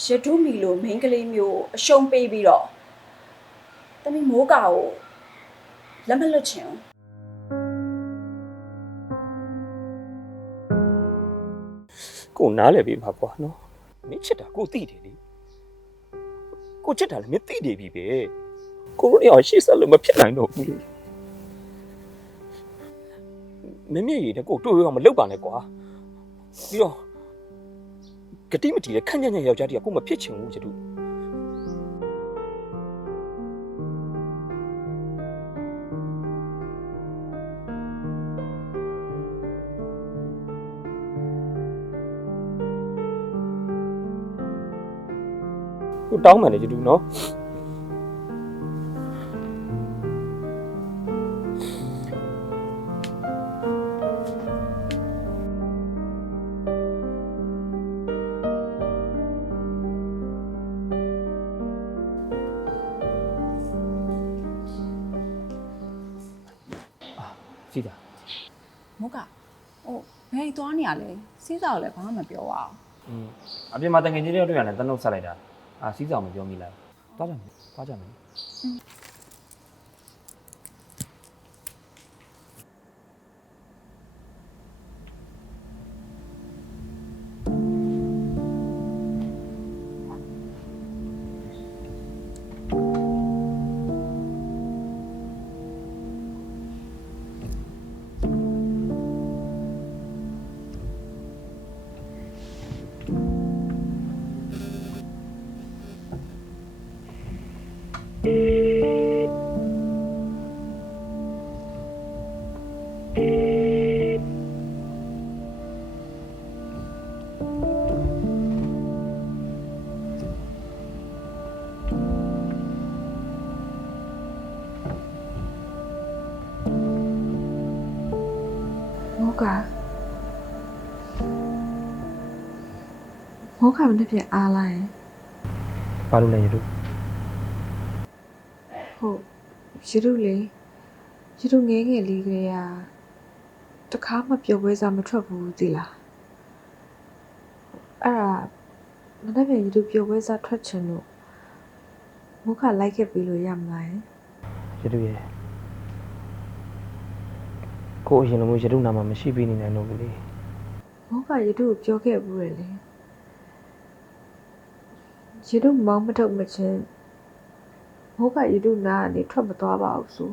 ရတုမီလိုမိန်းကလေးမျိုးအရှုံးပေးပြီးတော့တမီမိုးကာကိုလက်မလွတ်ချင်ဘူးကိုနားလဲပြီပါကွာနော်မင်းချစ်တာကိုသိတယ်လေကိုချစ်တာလည်းမင်းသိနေပြီပဲကိုရိုနေအောင်ရှေ့ဆက်လို့မဖြစ်နိုင်တော့ဘူးလေမင်းမျက်ရည်နဲ့ကိုတွေ့ရအောင်မလုပ်ပါနဲ့ကွာပြီးတော့ ဂတိမတီတဲ့ခန့်ညံ့ညံ့ယောက်ျားတည်းကကိုမဖြစ်ချင်ဘူးကျတူကိုတောင်းမှန်တယ်ကျတူနော် ကြည့်တာမိုးကာဟိုဘယ်သွားနေရလဲစီးစာကိုလည်းဘာမှမပြောပါဘူးอืมအပြင်မှာတငယ်ချင်းတွေတွေ့ရတယ်တန်းလို့ဆက်လိုက်တာအာစီးဆောင်မပြောမိလားသွားကြမယ်သွားကြမယ် မိုးကမိုးကမနေ့ပြန်အားလာရင်ဘာလို့လဲရတို့ဟုတ်ရတုလေရတုငဲငယ်လေးကလေးကတခါမှပြုတ်ပွဲစားမထွက်ဘူးသိလားအဲ့ဒါမနေ့ပြန်ရတုပြုတ်ပွဲစားထွက်ချင်လို့မိုးကလိုက်ခဲ့ပြီးလို့ရမလားယင်ရတို့ရဲ့ ကိုအရင်လိုမျိုးရတို့နာမှာမရှိပေးနေနိုင်တော့ဘူးလေမိုးကရတုကိုပြောခဲ့ဘူးရလေရတုမောင်းမထုတ်မချင်းမိုးကရတုနာကနေထွက်မသွားပါဘူးဆို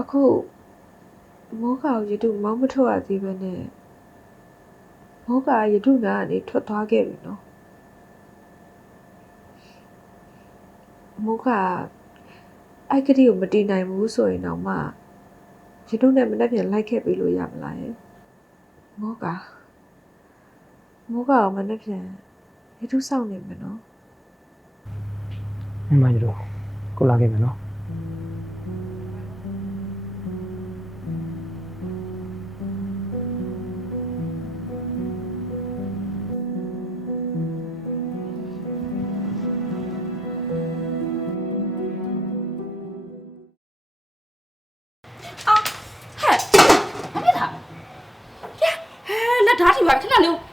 အခုမိုးကကိုရတုမောင်းမထုတ်ရသေးပဲနဲ့မိုးကရတုနာကနေထွက်သွားခဲ့ပြီနော်မိုးကအဲ့ကလေးကိုမတည်နိုင်ဘူးဆိုရင်တော့မှ ရတုနဲ့မနေ့ပြန်လိုက်ခဲ့ပြီလို့ရမလားယင်မောကမောကအောင်မနေ့ပြန်ရထုဆောင်နေမယ်နော်မမရတို့ကိုလာခဲ့မယ်နော်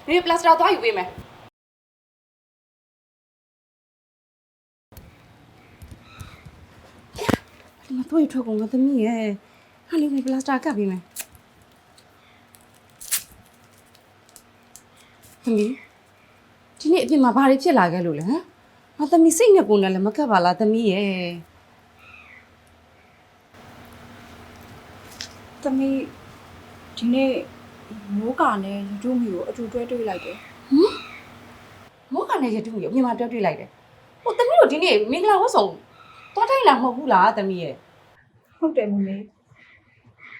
ခဏလေးနေပလတ်စတာသွားယူပေးမယ်ဒီမှာတော့ရထွက်ကုန်ငါသမီးရဲ့ဟာလေးနေပလတ်စတာကပ်ပေးမယ်သမီးဒီနေ့အပြင်မှာဘာတွေဖြစ်လာခဲ့လို့လဲဟမ်ငါသမီးစိတ်နဲ့ကိုယ်နဲ့လည်းမကပ်ပါလားသမီးရဲ့တမီဒီနေ့ မိုးကာနဲ့ရတုမီကိုအတူတွဲတွေ့လိုက်တယ်မောကနဲ့ရတူကိုအပြင်မှာတွဲတွေ့လိုက်တယ်ဟိုသမီးတို့ဒီနေ့မင်္ဂလာဝတ်ဆောင်သွားထိုင်လာမဟုတ်ဘူးလားသမီးရဲ့ဟုတ်တယ်မမေ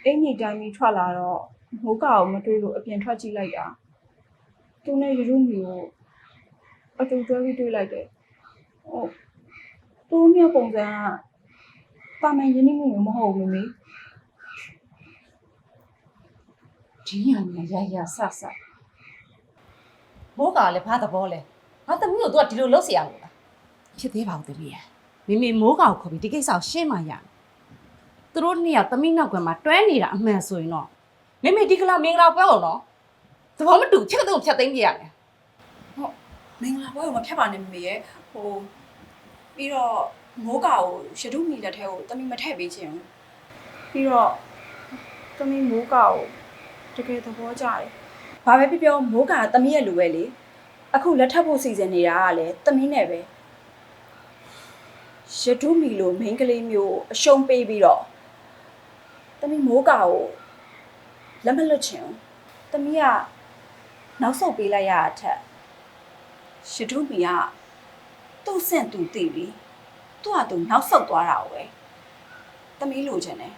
အင်ကြီးတိုင်းပြီးထွက်လာတော့မိုးကာကိုမတွေ့လို့အပြင်ထွက်ကြည့်လိုက်တာသူနဲ့ရတုမီကိုအတူတွဲပြီးတွေ့လိုက်တယ်ဟုတ်သူ့မြေပုံစံကတာမန်ရင်းနှီးမှုမျိုးမဟုတ်ဘူးမမေ ဒီညနေရရဆဆမောကလည်းဘာသဘောလဲငါသမီးကိုသူကဒီလိုလုပ်เสียရလို့လားဖြစ်သေးပါဘူးသမီးရဲ့မိမိမိုးကောင်ခေါ်ပြီးဒီကိစ္စကိုရှင်းမှရမယ်သူတို့နှစ်ယောက်သမီးနောက်ကွယ်မှာတွဲနေတာအမှန်ဆိုရင်တော့မိမိဒီကလာမင်္ဂလာပွဲအောင်တော့သဘောမတူချစ်တဲ့ကိုဖြတ်သိမ်းပြရတယ် ဟုတ် မင်္ဂလာပွဲကိုမဖြတ်ပါနဲ့မမေရဲ့ဟိုပြီးတော့မိုးကာကိုရတုမီလက်ထဲကိုတမီမထည့်ပေးခြင်းပြီးတော့တမီမိုးကာကို တကယ်သဘောကျတယ်ဘာပဲပြောပြောမိုးကာကတမီရဲ့လူပဲလေအခုလက်ထပ်ဖို့စီစဉ်နေတာကလည်းတမီနဲ့ပဲရတုမီလိုမိန်းကလေးမျိုးအရှုံးပေးပြီးတော့တမီမိုးကာကိုလက်မလွတ်ချင်ဘူးတမီကနောက်ဆုတ်ပေးလိုက်ရတာထက်ရှဒုမီကသူ့ဆင့်သူတည်ပြီသူ့ဟာသူနောက်ဆုတ်သွားတာကိုပဲတမီးလိုချင်တယ်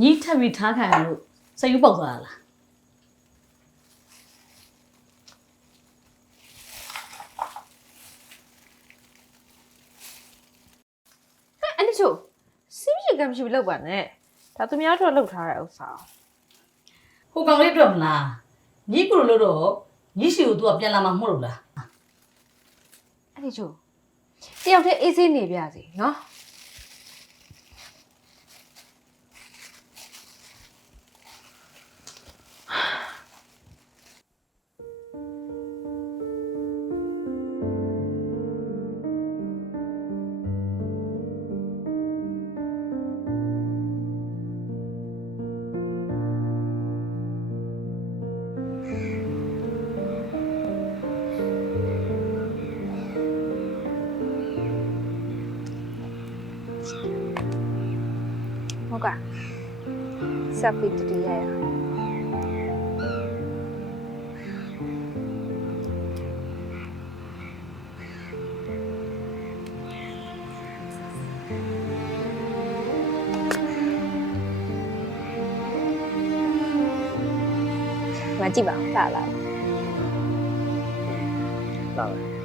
ညီထပ်ပြီးထားခံရလို့စိတ်ယူပုတ်သွားတာလားအဲ့ဒီချို့စီးမရှိကမရှိဘူးလောက်ပါနဲ့ဒါသူများတို့လောက်ထားတဲ့ဥစ္စာဟိုကောင်လေးအတွက်မလားညီကူလို့တော့ညီရှိကို तू ကပြန်လာမှာမဟုတ်လို့လားအဲ့ဒီချို့တယောက်တည်းအေးဆေးနေပြစီနော် ဆက်ပြီးတည်းရရမကြည့်ပါဘူးလာလာလာပါ